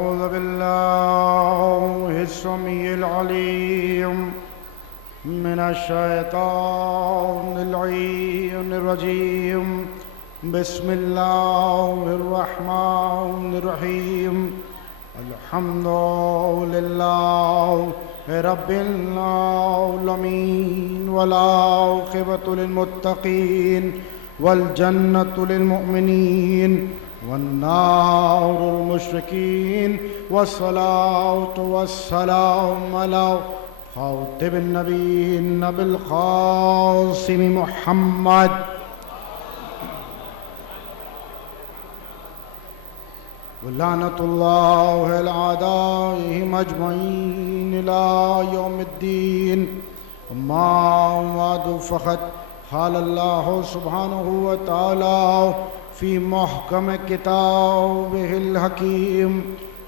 أعوذ بالله السميع العليم من الشيطان اللعين الرجيم. بسم الله الرحمن الرحيم. الحمد لله رب العالمين والعاقبة للمتقين والجنة للمؤمنين والنار المشركين والصلاة والسلام على خاتم النبيين أبي القاسم محمد ولعنة الله على أعدائهم أجمعين إلى يوم الدين. أما بعد فقد قال الله سبحانه وتعالى في محكم كتابه الحكيم: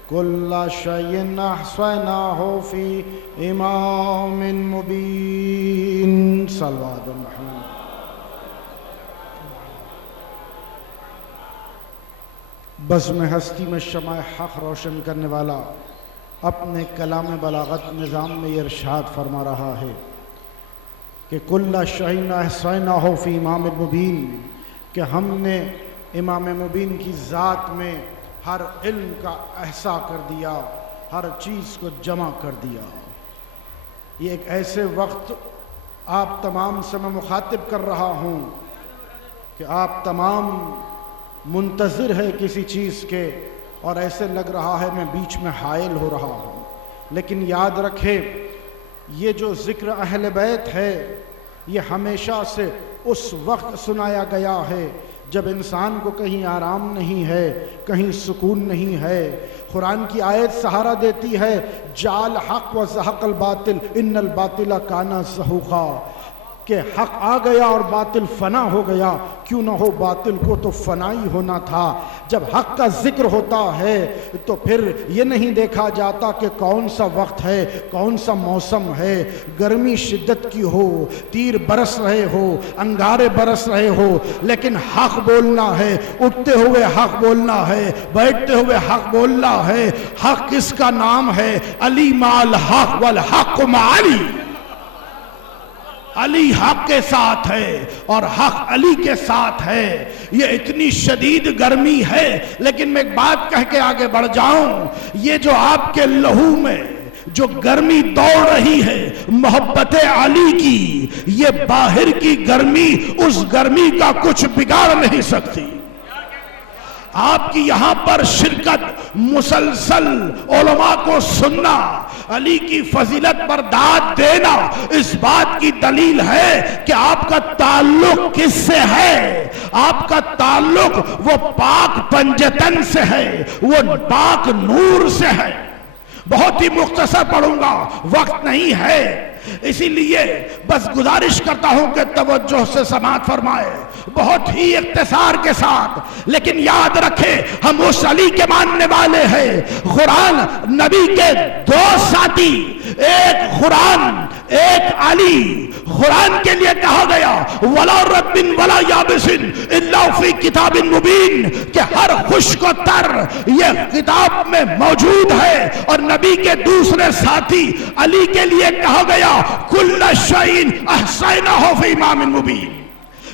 كل شيء أحصيناه في إمام مبين. صلوات محمد. بزم ہستی میں شمع حق روشن کرنے والا اپنے کلام بلاغت نظام میں یہ ارشاد فرما رہا ہے کہ کل شیء احصیناہ فی امام مبین، کہ ہم نے امام مبین کی ذات میں ہر علم کا احصا کر دیا، ہر چیز کو جمع کر دیا. یہ ایک ایسے وقت آپ تمام سے میں مخاطب کر رہا ہوں کہ آپ تمام منتظر ہے کسی چیز کے، اور ایسے لگ رہا ہے میں بیچ میں حائل ہو رہا ہوں. لیکن یاد رکھے یہ جو ذکر اہل بیت ہے یہ ہمیشہ سے اس وقت سنایا گیا ہے جب انسان کو کہیں آرام نہیں ہے، کہیں سکون نہیں ہے. قرآن کی آیت سہارا دیتی ہے: جعل حق و زہق الباطل ان الباطل کان زہوقا، کہ حق آ گیا اور باطل فنا ہو گیا. کیوں نہ ہو، باطل کو تو فنا ہی ہونا تھا. جب حق کا ذکر ہوتا ہے تو پھر یہ نہیں دیکھا جاتا کہ کون سا وقت ہے، کون سا موسم ہے. گرمی شدت کی ہو، تیر برس رہے ہو، انگارے برس رہے ہو، لیکن حق بولنا ہے. اٹھتے ہوئے حق بولنا ہے، بیٹھتے ہوئے حق بولنا ہے. حق کس کا نام ہے؟ علی مع الحق والحق مع علی. علی حق کے ساتھ ہے اور حق علی کے ساتھ ہے. یہ اتنی شدید گرمی ہے، لیکن میں ایک بات کہہ کے آگے بڑھ جاؤں. یہ جو آپ کے لہو میں جو گرمی دوڑ رہی ہے محبت علی کی، یہ باہر کی گرمی اس گرمی کا کچھ بگاڑ نہیں سکتی. آپ کی یہاں پر شرکت، مسلسل علماء کو سننا، علی کی فضیلت پر داد دینا، اس بات کی دلیل ہے کہ آپ کا تعلق کس سے ہے. آپ کا تعلق وہ پاک پنجتن سے ہے، وہ پاک نور سے ہے. بہت ہی مختصر پڑھوں گا، وقت نہیں ہے، اسی لیے بس گزارش کرتا ہوں کہ توجہ سے سماعت فرمائے، بہت ہی اختصار کے ساتھ. لیکن یاد رکھے ہم اس علی کے ماننے والے ہیں. قرآن نبی کے دو ساتھی، ایک قرآن ایک علی. قرآن کے لیے کہا گیا وَلَا رَبٍ وَلَا يَابِسٍ إِلَّا فِي كِتَابٍ مُبِينٍ، کہ ہر خشک و تر یہ کتاب میں موجود ہے. اور نبی کے دوسرے ساتھی علی کے لیے کہا گیا كُلَّ شَيْءٍ أَحْصَيْنَاهُ فِي إِمَامٍ مُبِينٍ،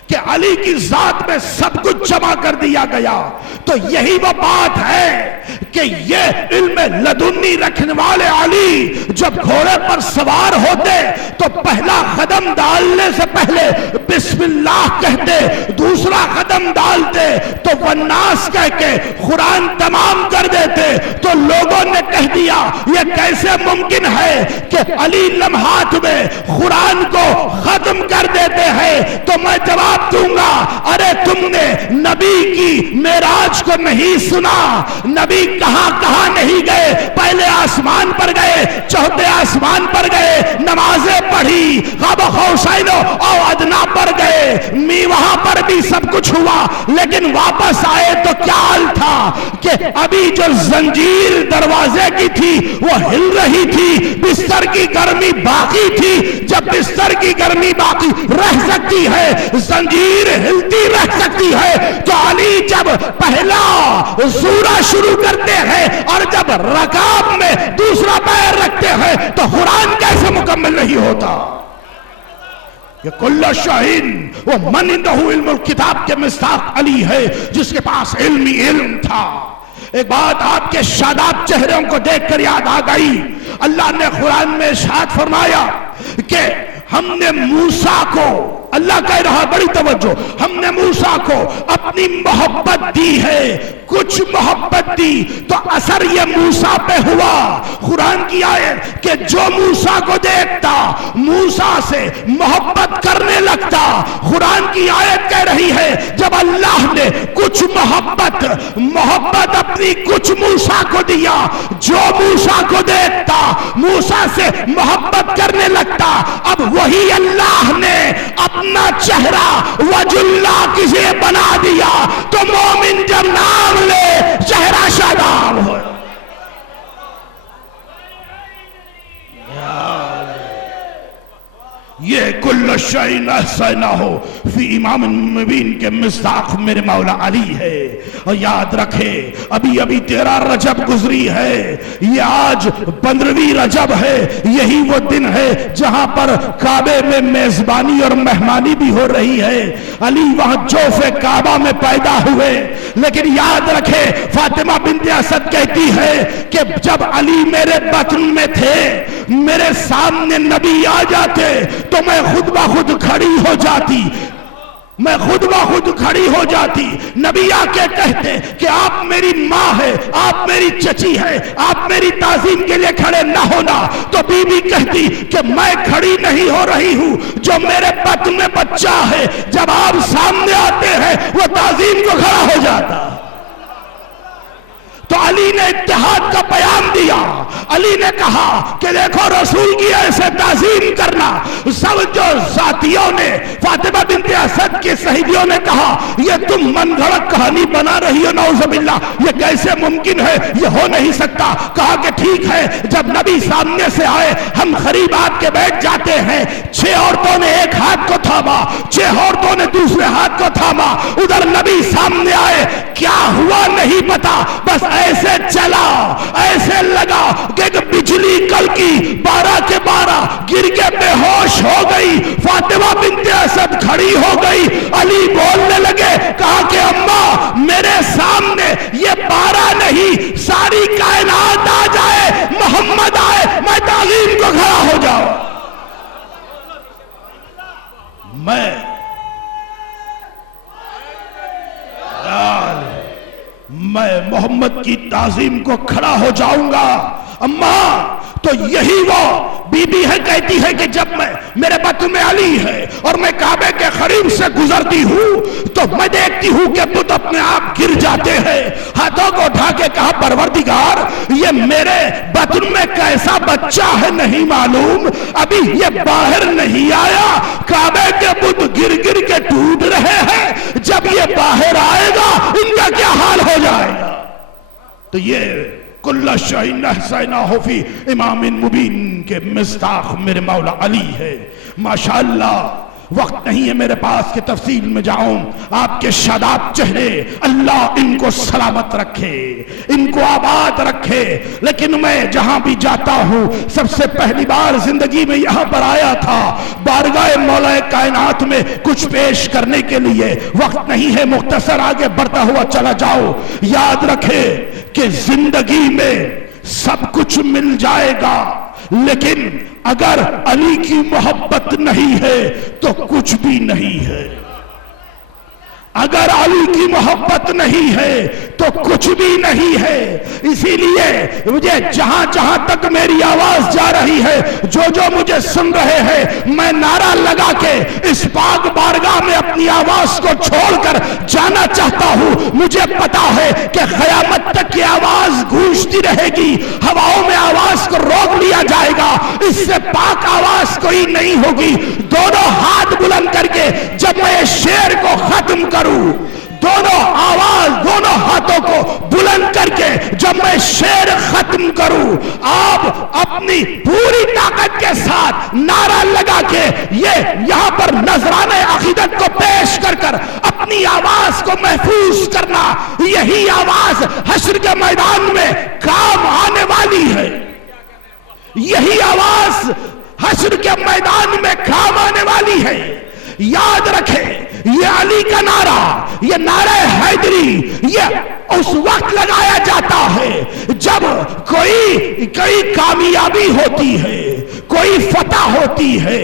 کہ علی کی ذات میں سب کچھ جمع کر دیا گیا. تو یہی وہ بات ہے کہ یہ علم لدنی رکھنے والے علی جب گھوڑے پر سوار ہوتے تو پہلا قدم ڈالنے سے پہلے بسم اللہ کہتے، دوسرا قدم ڈالتے تو والناس کہہ کے قرآن تمام کر دیتے. تو لوگوں نے کہہ دیا یہ کیسے ممکن ہے کہ علی لمحات میں قرآن کو ختم کر دیتے ہیں. تو میں جواب دوں گا، ارے تم نے نبی کی معراج کو نہیں سنا، نبی کہاں کہاں نہیں گئے. پہلے آسمان پر گئے، چوتھے آسمان پر گئے، نمازیں پڑھی، غب حسین اور ادنا پر گئے، وہاں پر بھی سب کچھ ہوا، لیکن واپس آئے تو کیا حال تھا کہ ابھی جو زنجیر دروازے کی تھی وہ ہل رہی تھی، بستر کی گرمی باقی تھی۔ جب بستر کی گرمی باقی رہ سکتی ہے، زنجیر ہلتی رہ سکتی ہے، تو علی جب پہلا سورہ شروع کرتے ہیں اور جب رکاب میں دوسرا پیر رکھتے ہیں تو قرآن کیسے مکمل نہیں ہوتا؟ یہ کل شاہین وہ من عنده علم الکتاب کے مصداق علی ہے، جس کے پاس علم تھا۔ ایک بات آپ کے شاداب چہروں کو دیکھ کر یاد آ گئی، اللہ نے قرآن میں ارشاد فرمایا کہ ہم نے موسیٰ کو، اللہ کہہ رہا بڑی توجہ، ہم نے موسیٰ کو اپنی محبت دی ہے، کچھ محبت دی تو اثر یہ موسیٰ پہ ہوا۔ قرآن کی آیت کہ جو موسیٰ کو دیکھتا موسیٰ سے محبت کرنے لگتا۔ قرآن کی آیت کہہ رہی ہے جب اللہ نے کچھ محبت اپنی کچھ موسیٰ کو دیا، جو موسیٰ کو دیکھتا موسیٰ سے محبت کرنے لگتا۔ اب وہی اللہ نے اپنا چہرہ وجہ اللہ کسے بنا دیا تو مومن جب نام لے چہرہ شاداب ہو۔ یہ کل شیء احصیناہ فی امام مبین کے مصداق میرے مولا علی ہے۔ اور یاد رکھے ابھی 13 رجب گزری ہے، یہ آج 15ویں رجب ہے، یہی وہ دن ہے جہاں پر کعبے میں میزبانی اور مہمانی بھی ہو رہی ہے۔ علی وہاں جوف کعبہ میں پیدا ہوئے، لیکن یاد رکھے فاطمہ بنت اسد کہتی ہے کہ جب علی میرے بطن میں تھے، میرے سامنے نبی آ جاتے تو میں خود بخود کھڑی ہو جاتی، نبی آ کے کہتے کہ آپ میری ماں ہے، آپ میری چچی ہے، آپ میری تعظیم کے لیے کھڑے نہ ہونا، تو بی بی کہتی کہ میں کھڑی نہیں ہو رہی ہوں، جو میرے بطن میں بچہ ہے جب آپ سامنے آتے ہیں وہ تعظیم کو کھڑا ہو جاتا۔ تو علی نے اتحاد کا پیام دیا، علی نے کہا کہ دیکھو رسول کی ایسے تعظیم کرنا۔ سب جو ذاتیوں نے، فاطمہ بنت اسد کے صحیبیوں نے کہا یہ تم من گھڑت کہانی بنا رہی ہو، نعوذ باللہ یہ کیسے ممکن ہے، یہ ہو نہیں سکتا۔ کہا کہ ٹھیک ہے، جب نبی سامنے سے آئے ہم قریب آ کے بیٹھ جاتے ہیں، 6 عورتوں نے ایک ہاتھ کو تھاما، 6 عورتوں نے دوسرے ہاتھ کو تھاما، ادھر نبی سامنے آئے، کیا ہوا نہیں پتا، بس ایسے چلا، ایسے لگا کہ بجلی کل کی 12 کے 12 گر کے بے ہوش ہو گئی۔ فاطمہ بنت اسد کھڑی ہو گئی، علی بولنے لگے، کہا کہ اماں میرے سامنے یہ 12 نہیں ساری کائنات آ جائے، محمد آئے، میں تعظیم کو کھڑا ہو جاؤں۔ میں محمد کی تعظیم کو کھڑا ہو جاؤں گا۔ اماں تو یہی وہ بی بی ہے، کہتی ہے کہ جب میرے بطن میں علی ہے اور میں کعبے کے قریب سے گزرتی ہوں تو میں دیکھتی ہوں کہ بت اپنے آپ گر جاتے ہیں، ہاتھوں کو اٹھا کے کہا پروردگار یہ میرے بطن میں کیسا بچہ ہے نہیں معلوم، ابھی یہ باہر نہیں آیا، کعبے کے بت گر گر کے ٹوٹ رہے ہیں، جب یہ باہر آئے گا ان کا کیا حال ہو جائے گا۔ تو یہ کل شیء احصیناہ فی امام مبین کے مصداق میرے مولا علی ہے۔ ماشاءاللہ وقت نہیں ہے میرے پاس کہ تفصیل میں جاؤں، آپ کے شاداب چہرے اللہ ان کو سلامت رکھے، ان کو آباد رکھے، لیکن میں جہاں بھی جاتا ہوں سب سے پہلی بار زندگی میں یہاں پر آیا تھا بارگاہ مولا کائنات میں کچھ پیش کرنے کے لیے، وقت نہیں ہے، مختصر آگے بڑھتا ہوا چلا جاؤ۔ یاد رکھے کہ زندگی میں سب کچھ مل جائے گا، لیکن اگر علی کی محبت نہیں ہے تو کچھ بھی نہیں ہے۔ اگر علی کی محبت نہیں ہے تو کچھ بھی نہیں ہے. اسی لیے مجھے جہاں جہاں تک میری آواز جا رہی ہے، جو مجھے سن رہے ہیں، میں نعرہ لگا کے اس پاک بارگاہ میں اپنی آواز کو چھوڑ کر جانا چاہتا ہوں. مجھے پتا ہے کہ قیامت تک کی آواز گونجتی رہے گی، ہواؤں میں آواز کو روک لیا جائے گا، اس سے پاک آواز کوئی نہیں ہوگی. دونوں ہاتھ بلند کر کے جب میں اس شعر کو ختم کروں، دونوں ہاتھوں کو بلند کر کے جب میں شعر ختم کروں، آپ اپنی پوری طاقت کے ساتھ نعرہ لگا کے یہاں پر نذرانہ عقیدت کو پیش کر اپنی آواز کو محفوظ کرنا. یہی آواز حشر کے میدان میں کام آنے والی ہے. یہی آواز حشر کے میدان میں کام آنے والی ہے. یاد رکھیں، یہ علی کا نعرہ، یہ نعرہ حیدری، یہ اس وقت لگایا جاتا ہے جب کوئی کامیابی ہوتی ہے، کوئی فتح ہوتی ہے،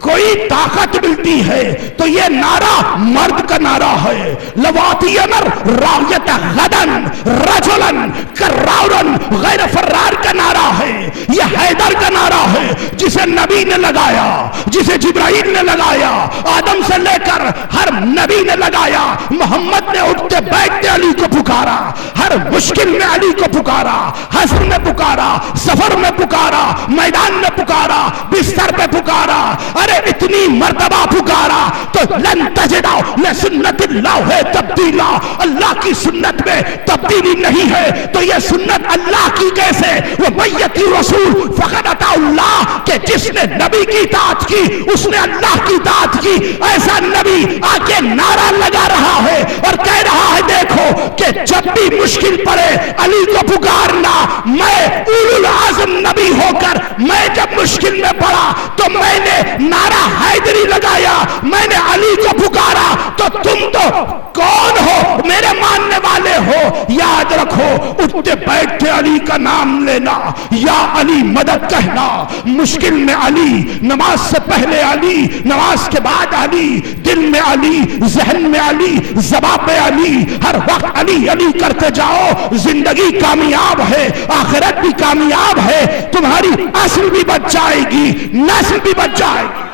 کوئی طاقت ملتی ہے، تو یہ نعرہ مرد کا نعرہ ہے. لواتین راویت غدن رجلن کرارن غیر فرار کا نعرہ ہے. یہ حیدر کا نعرہ ہے جسے نبی نے لگایا، جسے جبرائیل نے لگایا، آدم سے لے کر ہر نبی نے لگایا. محمد نے اٹھتے بیٹھتے علی کو پکارا، ہر مشکل میں علی کو پکارا، حشر میں پکارا، سفر میں پکارا، میدان میں پکارا، بستر پہ پکارا. ارے اتنی مرتبہ پکارا تو لن تجدا لسنت اللہ تبدیلا. اللہ کی سنت میں تبدیلی نہیں ہے تو یہ سنت اللہ کی کیسے؟ وہ میتی رسول فقط اطاع اللہ، کہ جس نے نبی کی اطاعت کی اس نے اللہ کی اطاعت کی. ایسا نبی آ کے نعرہ لگا رہا ہے اور کہہ رہا ہے دیکھو کہ جب بھی مشکل پڑے علی کو پکارنا. میں اولو العزم نبی ہو کر میں جب مشکل میں پڑا تو میں نے نعرہ حیدری لگایا، میں نے علی کو پکارا. تو تم تو کون ہو؟ میرے ماننے والے ہو. یاد رکھو، اٹھتے بیٹھتے علی کا نام لینا، یا علی مدد کہنا. مشکل میں علی، نماز سے پہلے علی، نماز کے بعد علی، دل میں علی، ذہن میں علی، زبان پہ علی، ہر وقت علی علی کرتے جاؤ. زندگی کامیاب ہے، آخرت بھی کامیاب ہے، تمہاری اصل بھی بچ جائے گی، نسل بھی بچ جائے گی.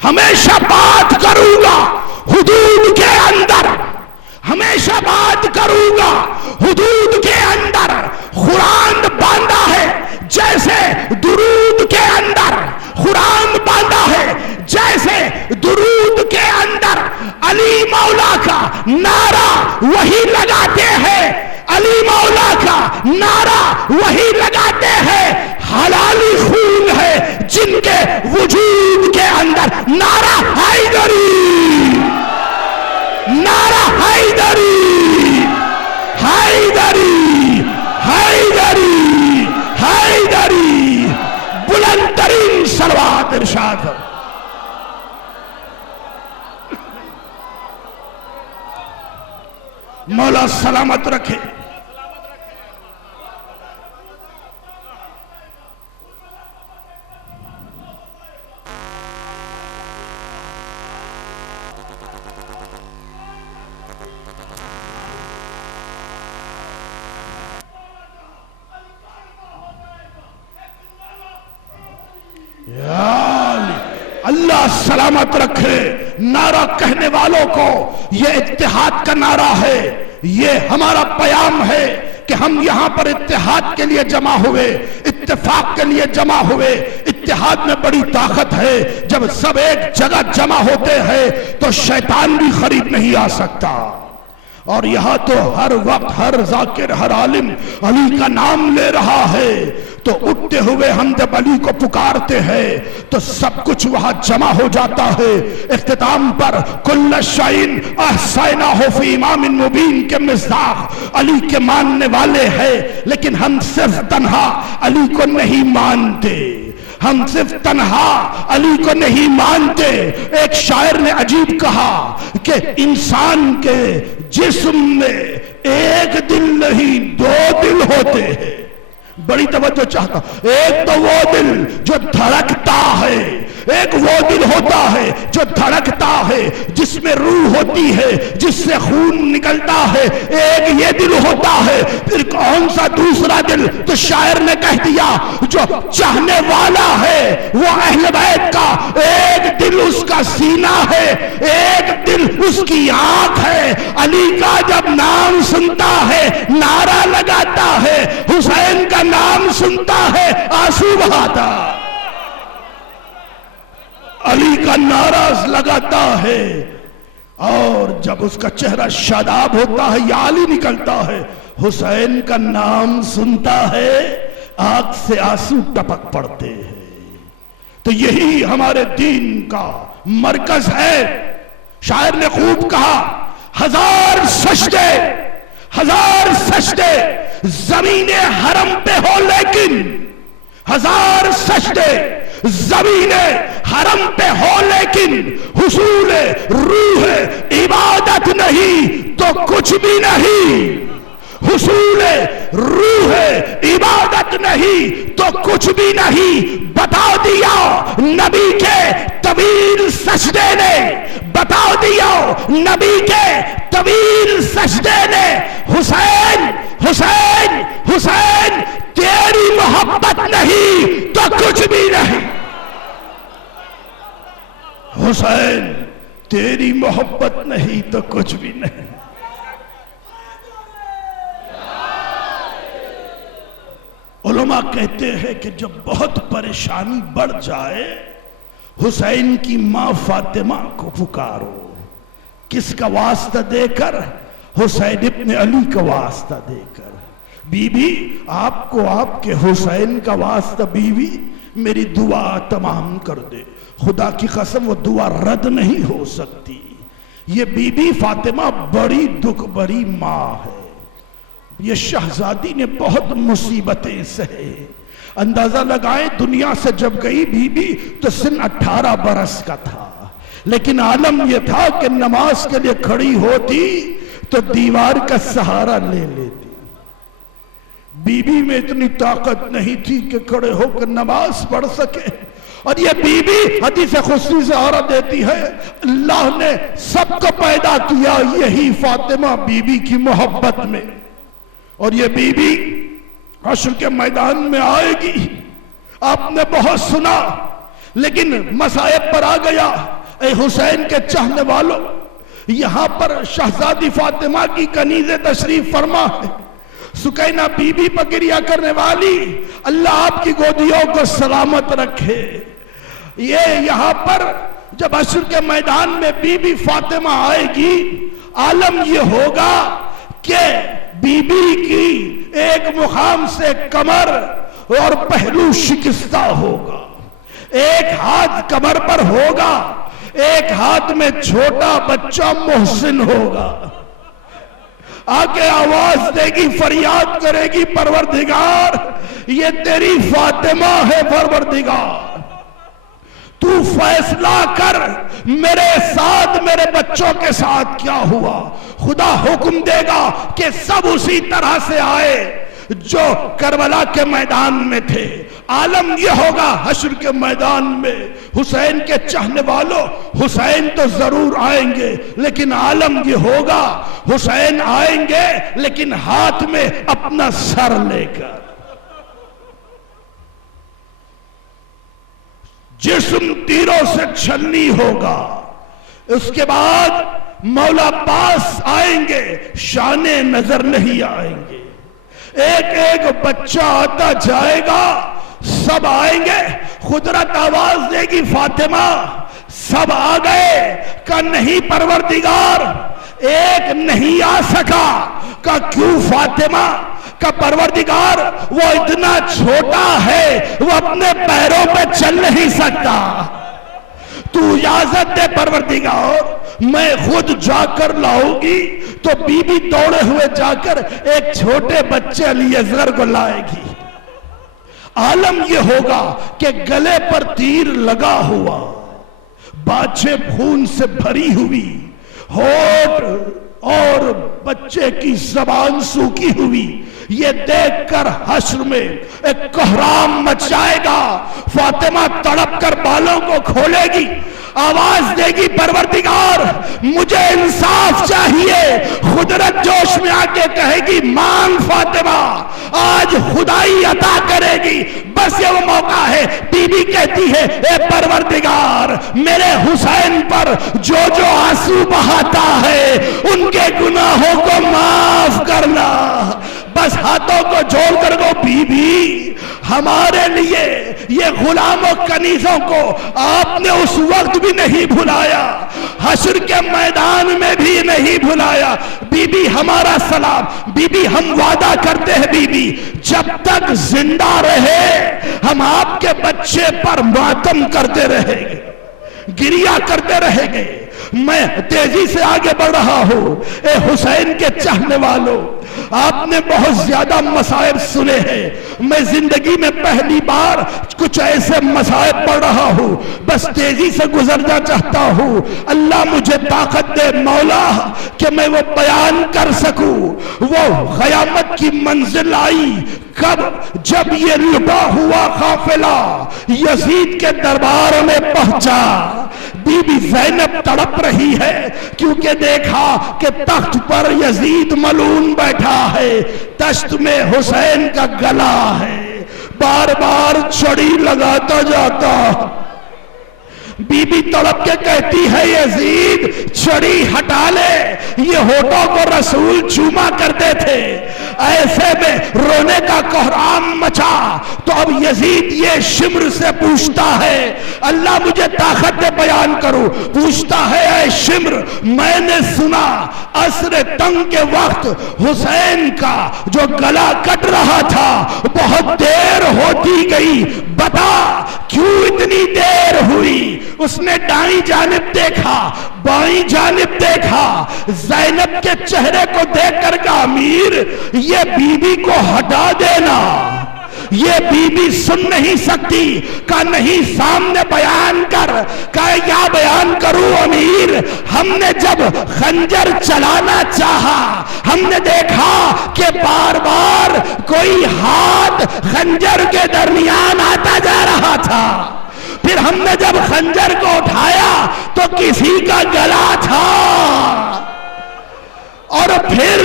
ہمیشہ بات کروں گا حدود کے اندر، ہمیشہ بات کروں گا حدود کے اندر. قرآن باندھا ہے جیسے درود کے اندر، قرآن باندھا ہے جیسے درود کے اندر. علی مولا کا نعرہ وہی لگاتے ہیں، علی مولا کا نعرہ وہی لگاتے ہیں. حلالی خون ہے جن کے وجود کے اندر. نعرہ حیدری، نعرہ حیدری، حیدری، حیدری، حیدری. بلند ترین صلوات ارشاد ہو. مولا سلامت رکھے. اللہ سلامت رکھے. نعرہ کہنے والوں کو یہ اتحاد کا نعرہ ہے، یہ ہمارا پیام ہے کہ ہم یہاں پر اتحاد کے لیے جمع ہوئے، اتفاق کے لیے جمع ہوئے. اتحاد میں بڑی طاقت ہے. جب سب ایک جگہ جمع ہوتے ہیں تو شیطان بھی قریب نہیں آ سکتا. اور یہاں تو ہر وقت ہر ذاکر، ہر عالم علی کا نام لے رہا ہے، تو اٹھتے ہوئے ہم جب علی کو پکارتے ہیں تو سب کچھ وہاں جمع ہو جاتا ہے. اختتام پر کل شعین احسیناہ فی امام مبین کے مصداق علی کے ماننے والے ہیں، لیکن ہم صرف تنہا علی کو نہیں مانتے، ہم صرف تنہا علی کو نہیں مانتے. ایک شاعر نے عجیب کہا کہ انسان کے جسم میں ایک دل نہیں دو دل ہوتے ہیں. بڑی توجہ چاہتا. ایک تو وہ دل جو دھڑکتا ہے، ایک وہ دل ہوتا ہے جو دھڑکتا ہے، جس میں روح ہوتی ہے، جس سے خون نکلتا ہے، ایک یہ دل ہوتا ہے۔ پھر کون سا دوسرا دل؟ تو شاعر نے کہہ دیا جو چاہنے والا ہے وہ اہل بیت کا، ایک دل اس کا سینہ ہے، ایک دل اس کی آنکھ ہے۔ علی کا جب نام سنتا ہے نعرہ لگاتا ہے، حسین کا نام سنتا ہے آنسو بہاتا۔ علی کا نعرہ لگاتا ہے اور جب اس کا چہرہ شاداب ہوتا ہے یا علی نکلتا ہے، حسین کا نام سنتا ہے آنکھ سے آنسو ٹپک پڑتے ہیں۔ تو یہی ہمارے دین کا مرکز ہے۔ شاعر نے خوب کہا، ہزار سجدے زمین حرم پہ ہو، لیکن ہزار سجدے زمین حرم پہ ہو، لیکن حصول روح عبادت نہیں تو کچھ بھی نہیں۔ حصول روح عبادت نہیں تو کچھ بھی نہیں۔ بتا دیا نبی کے طویل سجدے نے، بتا دیا نبی کے طویل سجدے نے، حسین حسین حسین تیری محبت نہیں تو کچھ بھی نہیں۔ حسین تیری محبت نہیں تو کچھ بھی نہیں۔ علماء کہتے ہیں کہ جب بہت پریشانی بڑھ جائے، حسین کی ماں فاطمہ کو پکارو۔ کس کا واسطہ دے کر؟ حسین ابن علی کا واسطہ دے کر۔ بی بی آپ کو آپ کے حسین کا واسطہ، بی بی میری دعا تمام کر دے۔ خدا کی قسم وہ دعا رد نہیں ہو سکتی۔ یہ بی بی فاطمہ بڑی دکھ بری ماں ہے۔ یہ شہزادی نے بہت مصیبتیں سہے۔ اندازہ لگائیں دنیا سے جب گئی بی بی تو سن 18 برس کا تھا، لیکن عالم یہ تھا کہ نماز کے لیے کھڑی ہوتی تو دیوار کا سہارا لے لیتی۔ بی بی میں اتنی طاقت نہیں تھی کہ کھڑے ہو کر نماز پڑھ سکے۔ اور یہ بی بی حدیث قدسی سے عورت دیتی ہے، اللہ نے سب کو پیدا کیا یہی فاطمہ بی بی کی محبت میں۔ اور یہ بی بی حشر کے میدان میں آئے گی۔ آپ نے بہت سنا، لیکن مصائب پر آ گیا۔ اے حسین کے چاہنے والوں، یہاں پر شہزادی فاطمہ کی کنیز تشریف فرما ہے۔ سکینہ بی بی پر گریہ کرنے والی، اللہ آپ کی گودیوں کو سلامت رکھے۔ یہ یہاں پر جب حشر کے میدان میں بی بی فاطمہ آئے گی، عالم یہ ہوگا کہ بی بی کی ایک مقام سے کمر اور پہلو شکستہ ہوگا، ایک ہاتھ کمر پر ہوگا، ایک ہاتھ میں چھوٹا بچہ محسن ہوگا۔ آگے آواز دے گی، فریاد کرے گی، پروردگار یہ تیری فاطمہ ہے، پروردگار تو فیصلہ کر میرے ساتھ، میرے بچوں کے ساتھ کیا ہوا۔ خدا حکم دے گا کہ سب اسی طرح سے آئے جو کربلا کے میدان میں تھے۔ عالم یہ ہوگا حشر کے میدان میں، حسین کے چاہنے والوں، حسین تو ضرور آئیں گے، لیکن عالم یہ ہوگا حسین آئیں گے لیکن ہاتھ میں اپنا سر لے کر۔ جسم تیروں سے چھلنی ہوگا۔ اس کے بعد مولا پاس آئیں گے، شانے نظر نہیں آئیں گے۔ ایک ایک بچہ آتا جائے گا، سب آئیں گے۔ قدرت آواز دے گی، فاطمہ سب آ گئے۔ کہ نہیں پروردگار، ایک نہیں آ سکا۔ کہ کیوں فاطمہ؟ کہ پروردگار وہ اتنا چھوٹا ہے، وہ اپنے پیروں پہ چل نہیں سکتا۔ تو اجازت دے پروردگار، میں خود جا کر لاؤں گی۔ تو بی بی دوڑے ہوئے جا کر ایک چھوٹے بچے علی اصغر کو لائے گی۔ عالم یہ ہوگا کہ گلے پر تیر لگا ہوا، باچھیں خون سے بھری ہوئی، ہونٹ اور بچے کی زبان سوکھی ہوئی، یہ دیکھ کر حشر میں ایک کوہرام مچ جائے گا۔ فاطمہ تڑپ کر بالوں کو کھولے گی، آواز دے گی پروردگار مجھے انصاف چاہیے۔ قدرت جوش میں آ کے کہے گی مانگ فاطمہ، آج خدائی عطا کرے گی، بس یہ وہ موقع ہے۔ بی بی کہتی ہے اے پروردگار میرے حسین پر جو جو آنسو بہاتا ہے ان کے گناہوں کو معاف کرنا۔ بس ہاتھوں کو جوڑ کر گو بی بی ہمارے لیے یہ غلام و کنیزوں کو آپ نے اس وقت بھی نہیں بھلایا، حشر کے میدان میں بھی نہیں بھلایا۔ بی بی ہمارا سلام، بی بی ہم وعدہ کرتے ہیں بی بی جب تک زندہ رہے ہم آپ کے بچے پر ماتم کرتے رہیں گے، گریہ کرتے رہیں گے۔ میں تیزی سے آگے بڑھ رہا ہوں۔ اے حسین کے چاہنے والوں، آپ نے بہت زیادہ مصائب سنے ہیں، میں زندگی میں پہلی بار کچھ ایسے مصائب پڑھ رہا ہوں، بس تیزی سے گزرنا چاہتا ہوں۔ اللہ مجھے طاقت دے مولا کہ میں وہ بیان کر سکوں۔ وہ قیامت کی منزل آئی کب؟ جب یہ لٹا ہوا قافلہ یزید کے دربار میں پہنچا۔ بی بی زینب تڑپ رہی ہے کیونکہ دیکھا کہ تخت پر یزید ملعون بیٹھا ہے، دشت میں حسین کا گلا ہے، بار بار چھڑی لگاتا جاتا۔ بی بی تڑپ کے کہتی ہے یزید چھڑی ہٹا لے، یہ ہونٹوں کو رسول چوما کرتے تھے۔ ایسے میں رونے کا کوہرام مچا تو اب یزید یہ شمر سے پوچھتا ہے، اللہ مجھے طاقت دے بیان کروں، پوچھتا ہے اے شمر میں نے سنا عصر تنگ کے وقت حسین کا جو گلا کٹ رہا تھا بہت دیر ہوتی گئی، بتا کیوں اتنی دیر ہوئی؟ اس نے دائیں جانب دیکھا، بائیں جانب دیکھا، زینب کے چہرے کو دیکھ کر کہا امیر یہ بی بی کو ہٹا دینا، یہ بی بی سن نہیں سکتی۔ کہا نہیں سامنے بیان کر۔ کہا یا بیان کروں امیر؟ ہم نے جب خنجر چلانا چاہا ہم نے دیکھا کہ بار بار کوئی ہاتھ خنجر کے درمیان آتا جا رہا تھا، پھر ہم نے جب خنجر کو اٹھایا تو کسی کا گلا تھا، اور پھر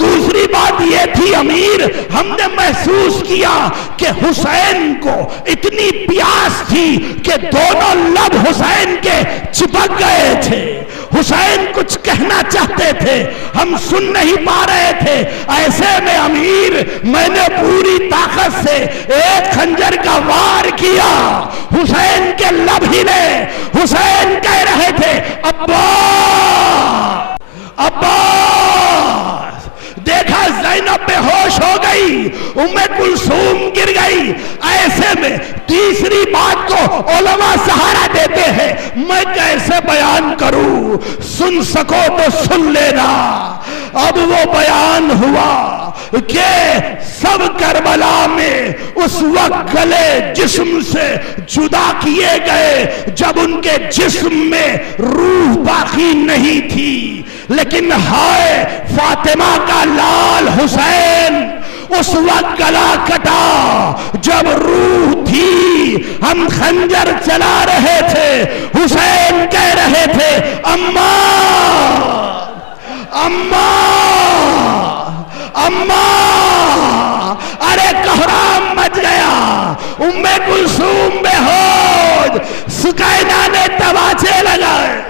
دوسری بات یہ تھی امیر ہم نے محسوس کیا کہ حسین کو اتنی پیاس تھی کہ دونوں لب حسین کے چپک گئے تھے، حسین کچھ کہنا چاہتے تھے ہم سن نہیں پا رہے تھے۔ ایسے میں امیر میں نے پوری طاقت سے ایک خنجر کا وار کیا، حسین کے لب ہلے، حسین کہہ رہے تھے ابا عباس۔ دیکھا زینب بے ہوش ہو گئی، ام کلثوم گر گئی۔ ایسے میں تیسری بات کو علماء سہارا دیتے ہیں، میں کیسے بیان کروں؟ سن سکو تو سن لینا۔ اب وہ بیان ہوا کہ سب کربلا میں اس وقت گلے جسم سے جدا کیے گئے جب ان کے جسم میں روح باقی نہیں تھی، لیکن ہائے فاطمہ کا لال حسین اس وقت گلا کٹا جب روح تھی۔ ہم خنجر چلا رہے تھے، حسین کہہ رہے تھے اماں اماں اماں۔ ارے کوہرام مچ گیا، ام کلثوم بے ہوش، سکینہ نے تماچے لگائے۔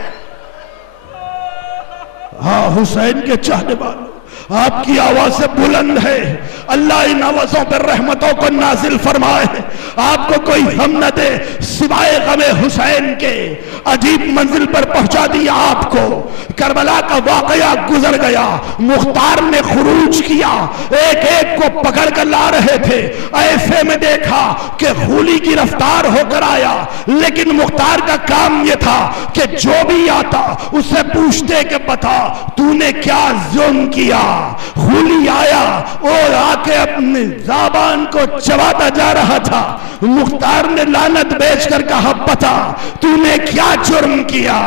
ہاں حسین کے چاہنے والوں آپ کی آواز سے بلند ہے، اللہ ان آوازوں پر رحمتوں کو نازل فرمائے، آپ کو کوئی غم نہ دے سوائے غم حسین کے۔ عجیب منزل پر پہنچا دیا آپ کو، کربلا کا واقعہ گزر گیا، مختار نے خروج کیا، ایک ایک کو پکڑ کر لا رہے تھے۔ ایسے میں دیکھا کہ خولی کی رفتار ہو کر آیا، لیکن مختار کا کام یہ تھا کہ جو بھی آتا اس سے پوچھتے کہ بتا تو نے کیا ظلم کیا۔ خولی آیا اور کے اپنے زبان کو چباتا جا رہا تھا، مختار نے لعنت بیچ کر کہا بتا تو نے کیا جرم کیا؟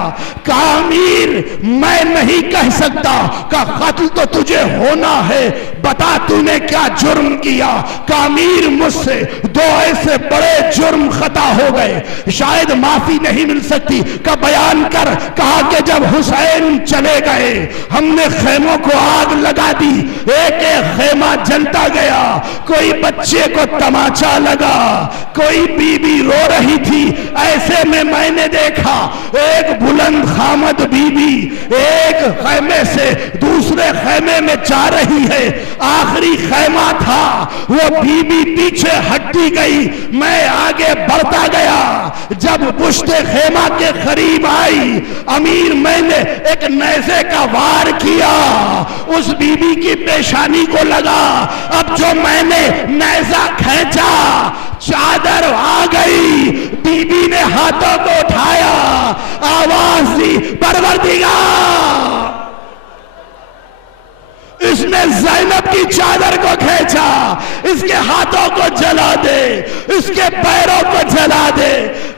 کہا امیر میں نہیں کہہ سکتا، کہا قتل تو تجھے ہونا ہے، بتا تو نے کیا جرم کیا؟ کہا امیر مجھ سے دو ایسے بڑے جرم خطا ہو گئے، شاید معافی نہیں مل سکتی، کہا بیان کر۔ کہا کہ جب حسین چلے گئے ہم نے خیموں کو آگ لگا دی، ایک ایک خیمہ جلتا گیا، کوئی بچے کو تماچا لگا، کوئی بی بی رو رہی تھی، ایسے میں نے دیکھا ایک بلند خامد بی بی ایک خیمے سے دوسرے خیمے میں جا رہی ہے، آخری خیمہ تھا، وہ بی بی پیچھے ہٹتی گئی، میں آگے بڑھتا گیا، جب پشت خیمہ کے قریب آئی امیر میں نے ایک نیزے کا وار کیا، اس بی بی کی پیشانی کو لگا، اب جو میں نے نیزہ کھینچا چادر آ گئی، بی بی نے ہاتھوں کو اٹھایا، آواز دی پروردگار، اس نے زینب کی چادر کو کھینچا، اس کے ہاتھوں کو جلا دے، اس کے پیروں کو جلا دے۔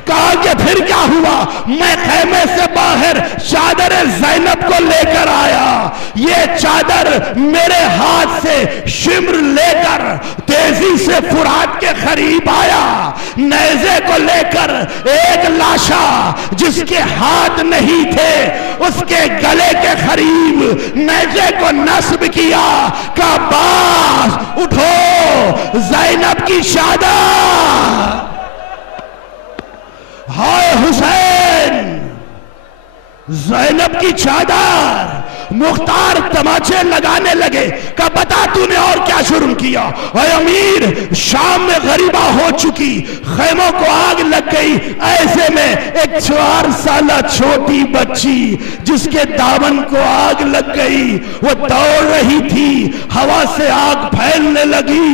کہا کہ پھر کیا ہوا؟ میں خیمے سے باہر چادر زینب کو لے کر آیا، یہ چادر میرے ہاتھ سے شمر لے کر تیزی سے فرات کے قریب آیا، نیزے کو لے کر ایک لاشا جس کے ہاتھ نہیں تھے اس کے گلے کے قریب نیزے کو نصب کیا، کہ باز اٹھو زینب کی چادر۔ ہائے حسین، زینب کی چادر۔ مختار تماچے لگانے لگے، کہا بتا تو نے اور کیا جرم کیا؟ اے امیر شام میں غریبہ ہو چکی، خیموں کو آگ لگ گئی، ایسے میں ایک 4 سالہ چھوٹی بچی جس کے دامن کو آگ لگ گئی، وہ دوڑ رہی تھی، ہوا سے آگ پھیلنے لگی،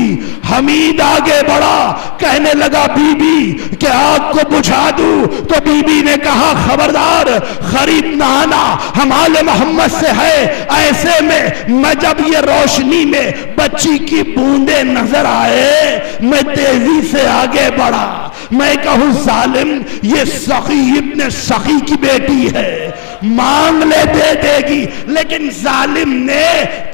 حمید آگے بڑھا، کہنے لگا بی بی کہ آگ کو بجھا دوں، تو بی بی نے کہا خبردار قریب نہ آنا، ہم آل محمد سے ایسے میں جب یہ روشنی میں بچی کی بوندیں نظر آئے میں تیزی سے آگے بڑھا، میں کہوں ظالم یہ سخی ابن سخی کی بیٹی ہے، مانگ لے دے گی، لیکن ظالم نے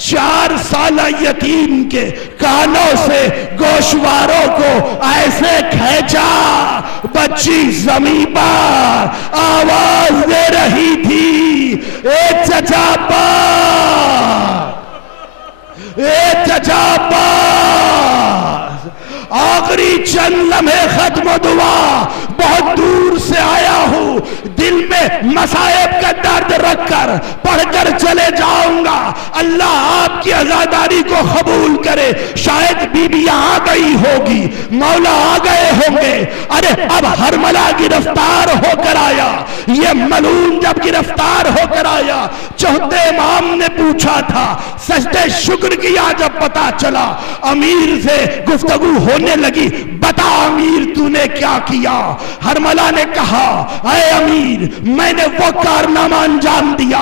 4 سالہ یتیم کے کانوں سے گوشواروں کو ایسے کھینچا، بچی زمین پر آواز دے رہی تھی، اے چچا باز، اے چچا باز۔ آخری چند لمحے ختم دعا، بہت دور سے آیا ہوں، دل میں مصائب کا درد رکھ کر پڑھ کر چلے جاؤں گا، اللہ آپ کی عزاداری کو قبول کرے۔ شاید بی بی آ گئی ہوگی، مولا آ گئے ہوں گے، ارے اب حرملہ گرفتار ہو کر آیا، یہ ملعون جب گرفتار ہو کر آیا، چوتھے امام نے پوچھا تھا، سجدہ شکر کیا، جب پتا چلا امیر سے گفتگو ہونے لگی، بتا امیر تو نے کیا کیا؟ حرملہ نے کہا اے امیر میں نے وہ کارنامہ انجام دیا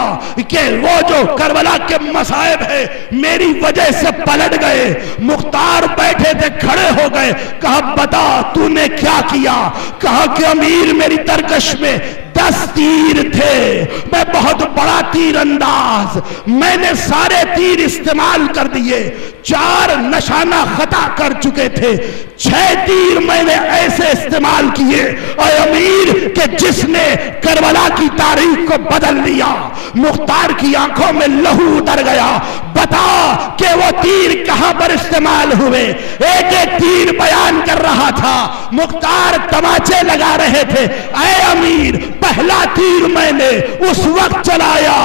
کہ وہ جو کربلا کے مصائب ہے میری وجہ سے پلٹ گئے، مختار بیٹھے تھے کھڑے ہو گئے، کہا بتا تو نے کیا کیا؟ کہا کہ امیر میری ترکش میں 10 تیر تھے، میں بہت بڑا تیر انداز، میں نے سارے تیر استعمال کر دیے، 4 نشانہ خطا کر چکے تھے، 6 تیر میں نے ایسے استعمال کیے اور امیر کہ جس نے کربلا کی تاریخ کو بدل دیا۔ مختار کی آنکھوں میں لہو اتر گیا، بتا کہ وہ تیر کہاں پر استعمال ہوئے؟ ایک ایک تیر بیان کر رہا تھا، مختار تماچے لگا رہے تھے، اے امیر پہلا تیر میں نے اس وقت چلایا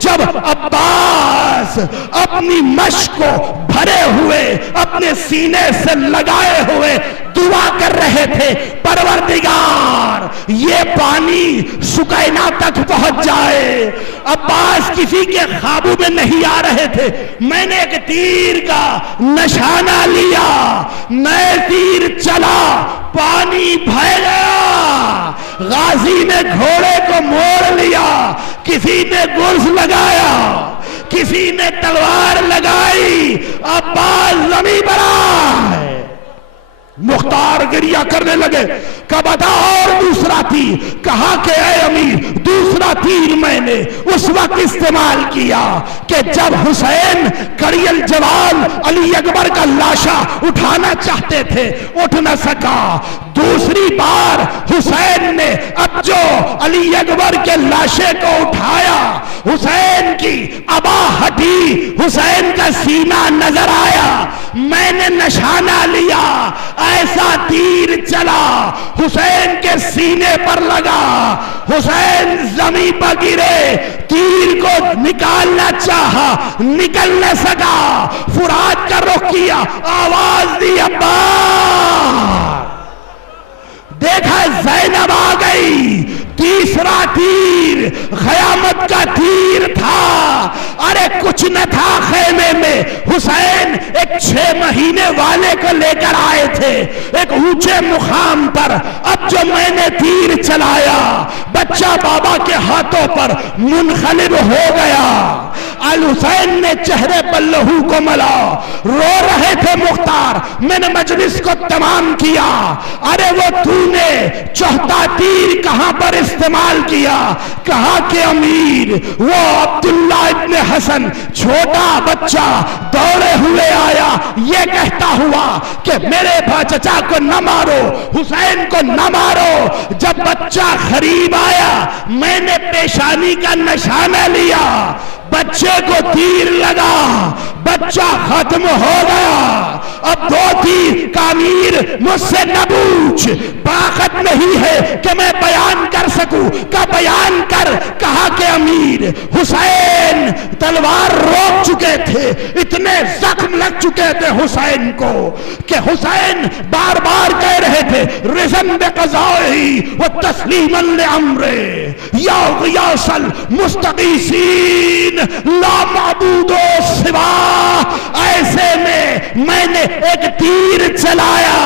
جب عباس اپنی مشق کو بھرے ہوئے اپنے سینے سے لگائے ہوئے دعا کر رہے تھے، پروردگار یہ پانی سکینہ تک پہنچ جائے۔ عباس کسی کے قابو میں نہیں آ رہے تھے، میں نے ایک تیر کا نشانہ لیا، نئے تیر چلا، پانی بہہ گیا، غازی نے گھوڑے کو موڑ لیا، کسی نے گرز لگایا، کسی نے تلوار لگائی، عباس زمین پر مختار گریہ کرنے لگے، کہا بتا اور دوسرا تیر، کہا کہ اے امیر دوسرا تیر میں نے اس وقت استعمال کیا کہ جب حسین کڑی الجوال علی اکبر کا لاشا اٹھانا چاہتے تھے، اٹھ نہ سکا۔ دوسری بار حسین نے اب جو علی اکبر کے لاشے کو اٹھایا، حسین کی ابا ہٹی، حسین کا سینہ نظر آیا، میں نے نشانہ لیا، ایسا تیر چلا حسین کے سینے پر لگا، حسین زمین پر گرے، تیر کو نکالنا چاہا نکل نہ سکا، فرات کا رخ کیا، آواز دی ابا، دیکھا زینب آ گئی، تیسرا تیر قیامت کا تیر تھا۔ ارے کچھ نہ تھا خیمے میں، حسین ایک 6 مہینے والے کو لے کر آئے تھے ایک اونچے مقام پر، اب جو میں نے تیر چلایا بچہ بابا کے ہاتھوں پر منقلب ہو گیا۔ الحسین نے چہرے پر لہو کو ملا، رو رہے تھے مختار، میں نے مجلس کو تمام کیا، ارے وہ تو نے چوتھا تیر کہاں پر استعمال کیا؟ کہا کہ امیر وہ عبداللہ ابن حسن چھوٹا بچہ دوڑے ہوئے آیا، یہ کہتا ہوا کہ میرے چچا کو نہ مارو، حسین کو نہ مارو۔ جب بچہ قریب آیا میں نے پیشانی کا نشانہ لیا، بچے کو تیر لگا، بچہ ختم ہو گیا۔ اب 2 تیر کا امیر مجھ سے نہ پوچھ، طاقت نہیں ہے کہ میں بیان کر سکوں، کہ بیان کر۔ کہا کہ امیر حسین تلوار روک چکے تھے، اتنے زخم لگ چکے تھے حسین کو کہ حسین بار بار کہہ رہے تھے رضن بقضائہی و تسلیما لامرہ یا غیاث المستغیثین لا معبود سوا۔ ایسے میں نے ایک تیر چلایا،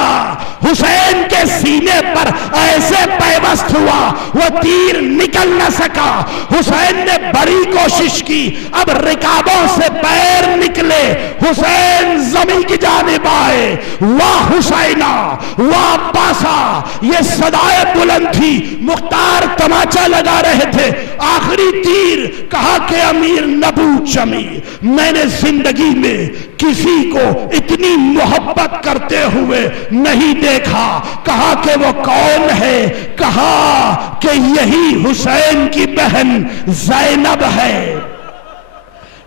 حسین کے سینے پر ایسے پیوست ہوا، وہ تیر نکل نہ سکا۔ حسین نے بڑی کوشش کی، اب رکابوں سے پیر نکلے، حسین زمین کی جانب آئے، واہ حسینہ واہ عباسہ، یہ صدائے بلند تھی۔ مختار تماچا لگا رہے تھے، آخری تیر کہا کہ امیر نہ پوچھ، امیر میں نے زندگی میں کسی کو اتنی محبت کرتے ہوئے نہیں دیکھا۔ کہا کہ وہ کون ہے؟ کہا کہ یہی حسین کی بہن زینب ہے۔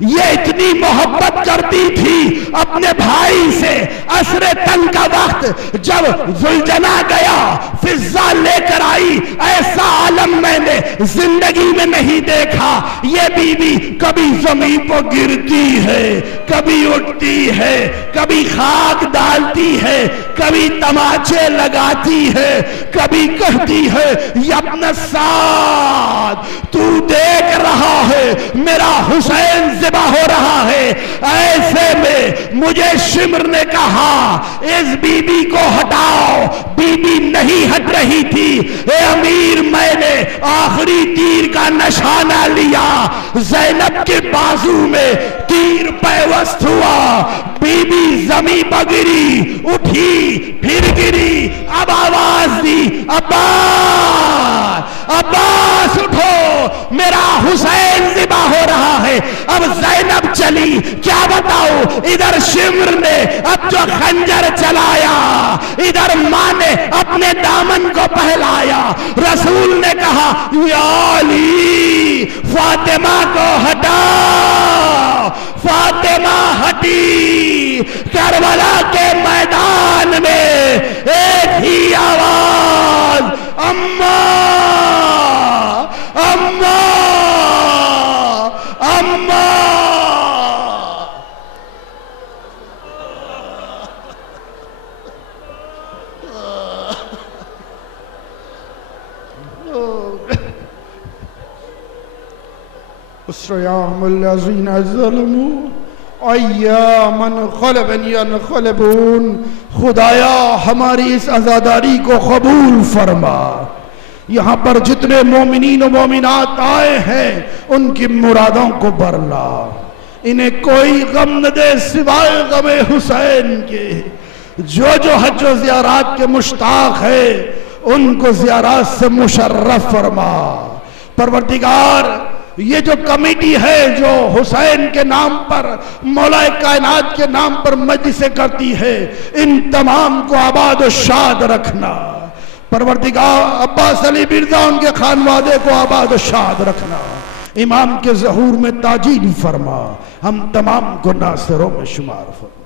یہ اتنی محبت کرتی تھی اپنے بھائی سے۔ عصر تن کا وقت جب زلجنا گیا فضہ لے کر آئی، ایسا عالم میں نے زندگی میں نہیں دیکھا۔ یہ بی بی کبھی زمین پر گرتی ہے، کبھی اٹھتی ہے، کبھی خاک ڈالتی ہے، کبھی تماچے لگاتی ہے، کبھی کہتی ہے یا ابن سعد تو دیکھ رہا ہے میرا حسین ذبح ہو رہا ہے۔ ایسے میں مجھے شمر نے کہا اس بی بی کو ہٹاؤ، بی بی نہیں ہٹ رہی تھی۔ اے امیر میں نے آخری تیر کا نشانہ لیا، زینب کے بازو میں تیر پیوست ہوا، بی بی زمین پر گری، اٹھی پھر گری، اب آواز دی عباس عباس اٹھو میرا حسین ذبح ہو رہا ہے۔ اب زینب چلی، کیا بتاؤ، ادھر شمر نے اب جو خنجر چلایا، ادھر ماں نے اپنے دامن کو پہلایا۔ رسول نے کہا یا علی فاطمہ کو ہٹا، فاطمہ ہٹی۔ کربلا کے میدان میں ایک ہی آواز اماں اماں اماں۔ الصيام الذين ظلموا ایاما غلبا ينقلبون۔ خدایا ہماری اس عزاداری کو قبول فرما۔ یہاں پر جتنے مومنین و مومنات آئے ہیں ان کی مرادوں کو برلا، انہیں کوئی غم نہ دے سوائے غم حسین کے۔ جو حج و زیارات کے مشتاق ہے ان کو زیارات سے مشرف فرما۔ پروردگار یہ جو کمیٹی ہے جو حسین کے نام پر، مولا کائنات کے نام پر مجلسیں کرتی ہے، ان تمام کو آباد و شاد رکھنا۔ پروردگار عباس علی مرزا ان کے خانوادے کو آباد و شاد رکھنا۔ امام کے ظہور میں تاجیل فرما، ہم تمام کو ناصروں میں شمار فرما۔